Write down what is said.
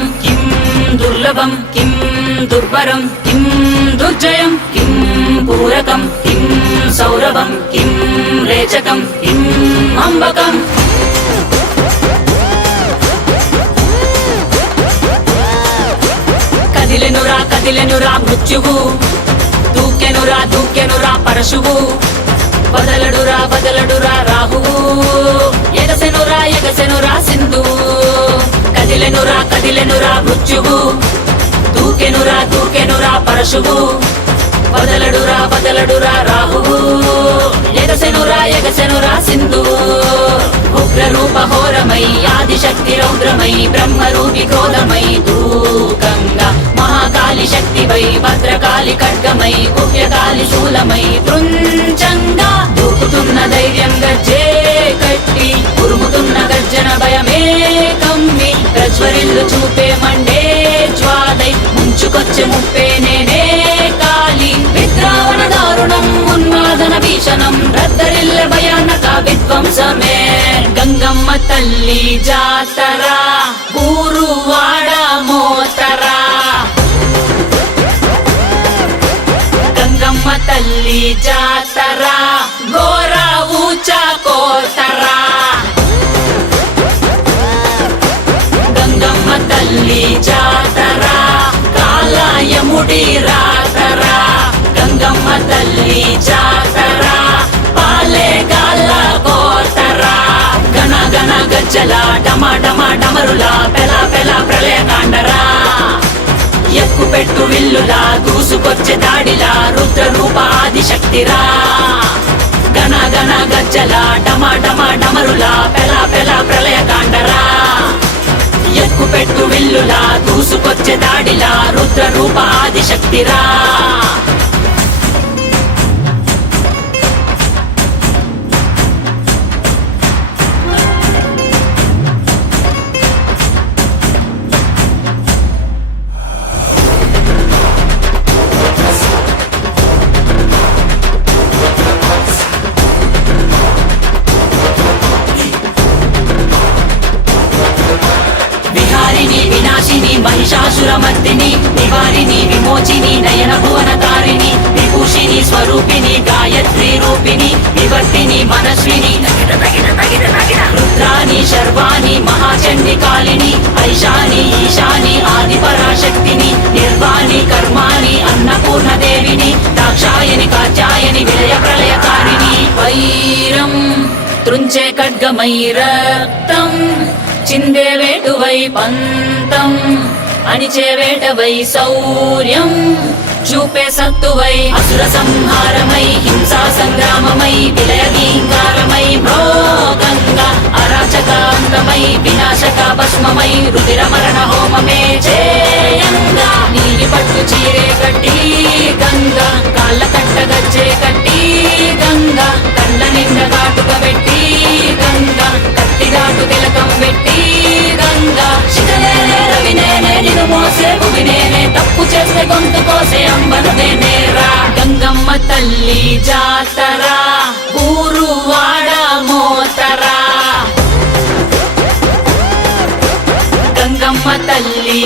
దుర్లభం కిం దుర్లభం కిం దుర్వరం కిం దుర్జయం కిం పూరకం కిం సౌరభం కిం రేచకం కిం అంబకం. కదిలెనురా కదిలెనురా మృత్యువు, దూకెనురా దూకెనురా పరశువు, వదలడురా వదలడురా రాహువు, ఎగసెనురా ఎగసెనురా సింధువు. కదిలెనురా కదిలెనురా మృత్యువు, దూకెనురా దూకెనురా పరశువు, వదలడురా వదలడురా రాహువు, ఎగసెనురా ఎగసెనురా సింధువు. ఉగ్రరూప ఘోరమై ఆదిశక్తి రౌద్రమై బ్రహ్మరూపి క్రోధమై దూకంగా మహాకాళి శక్తివై భద్రకాళి ఖడ్గమై గుహ్యకాళి శూలమై తృంచంగా దూకుతున్న ధైర్యం గజ్జే కట్టి ఉరుముతున్న గర్జన భయమే కమ్మి ప్రజ్వరిల్లు చూపే మండే జ్వాలై ముంచుకొచ్చే ముప్పే నేనే కాళి. విద్రావణ దారుణం ఉన్మాదన భీషణం రద్దరిల్లె భయానక విధ్వంసమే. గంగమ్మ తల్లి జాతర ఊరువాడ మోతరా, గంగమ్మ తల్లి జాతర ఘోర ఊచ కోతరా. గంగమ్మ తల్లి జాతర కాలయముడి రాతరా, గంగమ్మ తల్లి జాతర పాలే గాల కోతరా. గణ గణ గజ్జల డమ డమ డమరుల పెల పెల ప్రళయ కాండరా, ఎక్కు పెట్టు విల్లులా దూసుకొచ్చే దాడిలా రుద్ర రూప ఆదిశక్తిరా. గణ గణ గజ్జల డమ డమ డమరుల పెల పెల ప్రళయ కాండరా, ఎక్కు పెట్టు విల్లులా దూసుకొచ్చే దాడిలా రుద్ర రూప ఆదిశక్తిరా. వినాశిని మహిషాసురమర్దిని నివారిణి విమోచిని నయన భువన తారిణి విభూషిణి స్వరూపిణి గాయత్రి రూపిణి వివర్తిని మనస్విని రుద్రాని శర్వాణి మహాచండి కాళిని ఐశాని ఈశాని ఆది పరాశక్తిని నిర్వాణి కర్మాణి అన్నపూర్ణ దేవిని దాక్షాయని కాత్యాయని విలయ ప్రళయకారిణి. వైరం త్రుంచే ఖడ్గమై రక్తం చిందే వేటువై పంతం అణిచే వేటవై శౌర్యం చూపే సత్తువై అసుర సంహారమై హింసా సంగ్రామమై విలయ గీంకారమై మృగంగా అరాచకాంతమై వినాశక భస్మమై రుధిర మరణ హోమమే చేయంగా. నీలి పట్టు చీరే కట్టి గంగా కాళ్ళ కట్ట గజ్జే కట్టి గంగా కళ్ళ నిండా కాటుక పెట్టి గంగా కత్తిగాటు తిలకం పెట్టి గంగా శిఖలేనే రవినేనే నిన్ను మోసే భువినేనే తప్పు చేస్తే గొంతు కోసే అంబనుదేనేరా. గంగమ్మ తల్లి జాతర ఊరువాడ మోతరా, గంగమ్మ తల్లి